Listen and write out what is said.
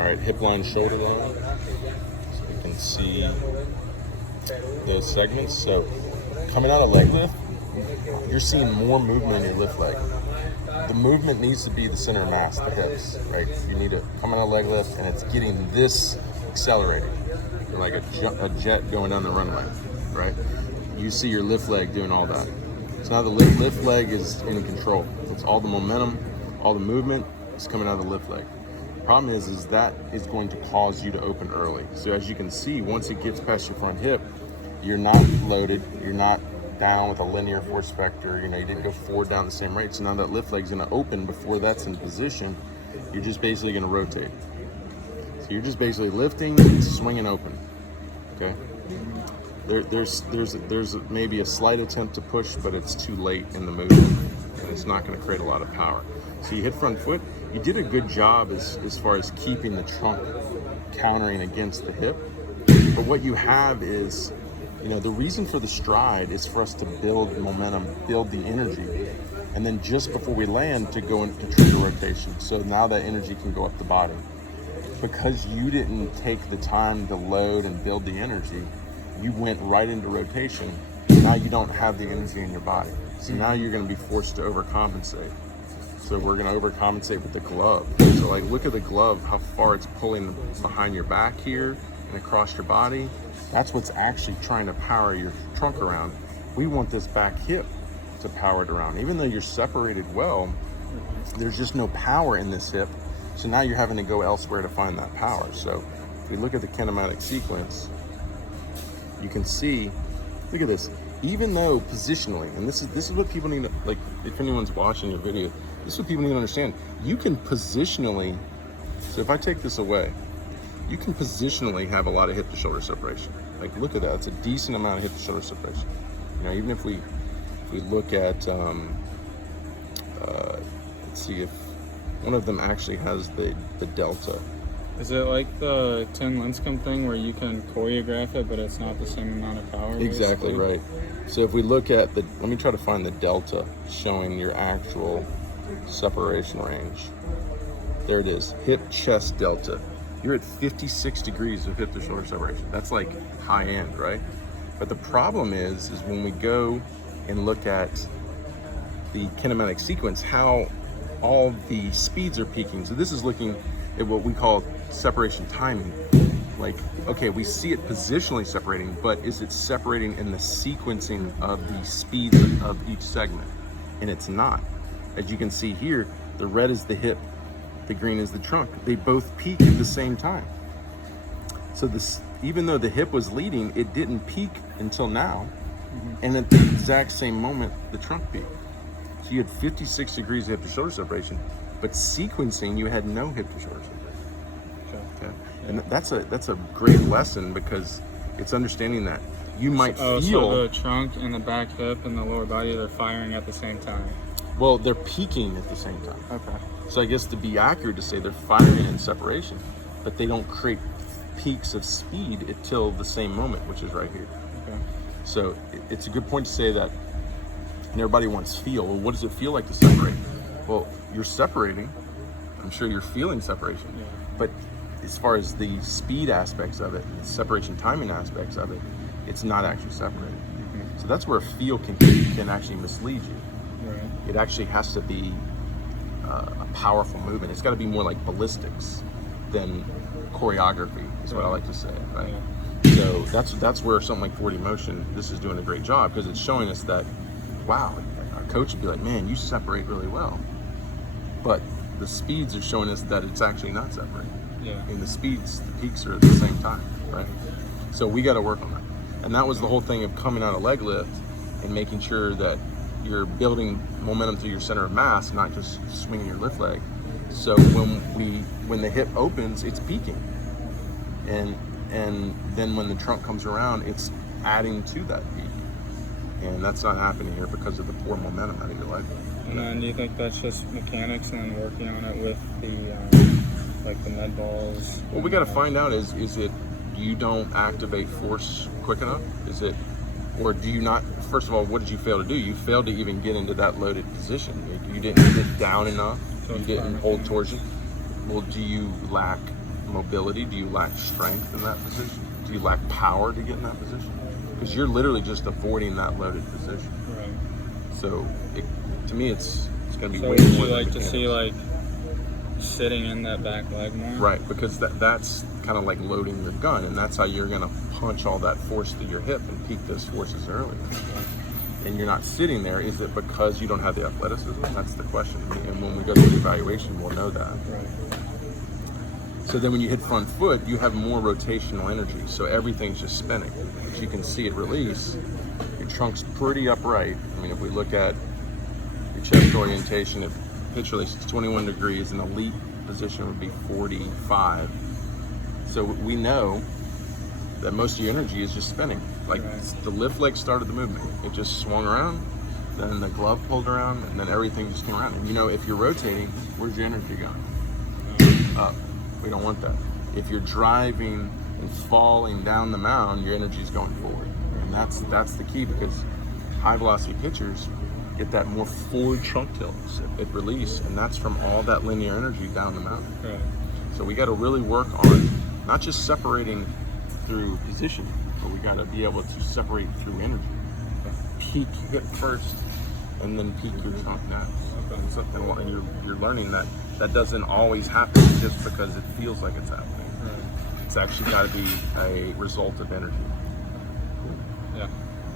All right, hip line, shoulder line. So you can see those segments. So coming out of leg lift, you're seeing more movement in your lift leg. The movement needs to be the center of mass, the hips, right? You need to come out of leg lift, and it's getting this accelerated, like a jet going down the runway, right? You see your lift leg doing all that. So now the lift leg is in control. It's all the momentum, all the movement is coming out of the lift leg. The problem is that is going to cause you to open early. So as you can see, once it gets past your front hip, you're not loaded, you're not down with a linear force vector, you didn't go forward down the same rate. So now that lift leg's gonna open before that's in position. You're just basically gonna rotate. So you're just basically lifting and swinging open, okay? There's maybe a slight attempt to push, but it's too late in the movement, and it's not gonna create a lot of power. So you hit front foot, you did a good job as far as keeping the trunk countering against the hip, but what you have is, the reason for the stride is for us to build momentum, build the energy, and then just before we land to go into trigger rotation. So now that energy can go up the body. Because you didn't take the time to load and build the energy, you went right into rotation. Now you don't have the energy in your body. So now you're gonna be forced to overcompensate. So we're gonna overcompensate with the glove. So look at the glove, how far it's pulling behind your back here and across your body. That's what's actually trying to power your trunk around. We want this back hip to power it around. Even though you're separated well, there's just no power in this hip. So now you're having to go elsewhere to find that power. So if we look at the kinematic sequence, you can see, look at this. Even though positionally, and this is what people need to, if anyone's watching your video, this is what people need to understand. You can positionally, so if I take this away, you can positionally have a lot of hip to shoulder separation. Look at that, it's a decent amount of hip to shoulder separation. Even if we look at, let's see if one of them actually has the delta. Is it like the Tim Lincecum thing where you can choreograph it, but it's not the same amount of power? Exactly, basically? right. So if we look at let me try to find the delta showing your actual separation range. There it is, hip chest delta. You're at 56 degrees of hip to shoulder separation. That's high end, right? But the problem is when we go and look at the kinematic sequence, how all the speeds are peaking. So this is looking at what we call separation timing. Okay, we see it positionally separating, but is it separating in the sequencing of the speeds of each segment? And it's not. As you can see here, the red is the hip, the green is the trunk. They both peak at the same time. So even though the hip was leading, it didn't peak until now. And at the exact same moment, the trunk peaked. So you had 56 degrees of hip to shoulder separation, but sequencing, you had no hip to shoulder separation. Okay. And that's a great lesson, because it's understanding that you might feel. So the trunk and the back hip and the lower body, they're firing at the same time. Well, they're peaking at the same time. Okay. So I guess to be accurate to say they're firing in separation, but they don't create peaks of speed until the same moment, which is right here. Okay. So it's a good point to say that, and everybody wants feel. Well, what does it feel like to separate? Well, you're separating. I'm sure you're feeling separation. Yeah. But as far as the speed aspects of it, the separation timing aspects of it, it's not actually separating. So that's where feel can actually mislead you. Right. It actually has to be a powerful movement. It's got to be more like ballistics than choreography, is what I like to say, right? Yeah. So that's where something like 4D motion, this is doing a great job, because it's showing us that, wow, our coach would be like, man, you separate really well. But the speeds are showing us that it's actually not separating. Yeah. And the peaks are at the same time, right? So we got to work on that. And that was the whole thing of coming out of leg lift and making sure that you're building momentum through your center of mass, not just swinging your lift leg. So when the hip opens, it's peaking, and then when the trunk comes around, it's adding to that peak, and that's not happening here because of the poor momentum out of your leg. And then do you think that's just mechanics and working on it with the the med balls? What we got to find out is it you don't activate force quick enough? Is it, or do you not? First of all, what did you fail to do? You failed to even get into that loaded position. You didn't get down enough. You didn't hold torsion. Well, do you lack mobility? Do you lack strength in that position? Do you lack power to get in that position? Because you're literally just avoiding that loaded position. Right. So to me, it's going to be So way would more you than like to see mechanics. like sitting in that back leg more? Right, because that's kind of like loading your gun, and that's how you're going to punch all that force through your hip and peak those forces early. And you're not sitting there. Is it because you don't have the athleticism? That's the question. And when we go through the evaluation, we'll know that. Right. So then when you hit front foot, you have more rotational energy. So everything's just spinning. As you can see it release, your trunk's pretty upright. I mean, if we look at your chest orientation, if pitch release is 21 degrees, an elite position would be 45. So we know that most of your energy is just spinning. Like the lift leg started the movement. It just swung around, then the glove pulled around, and then everything just came around. And you know, if you're rotating, where's your energy going? Up. We don't want that. If you're driving and falling down the mound, your energy is going forward. And that's the key, because high velocity pitchers get that more forward trunk tilt. It release, and that's from all that linear energy down the mound. Right. So we got to really work on not just separating through position, but we got to be able to separate through energy. Peak hip first, and then peak your trunk next. And you're learning that doesn't always happen just because it feels like it's happening. Right. It's actually got to be a result of energy. Yeah.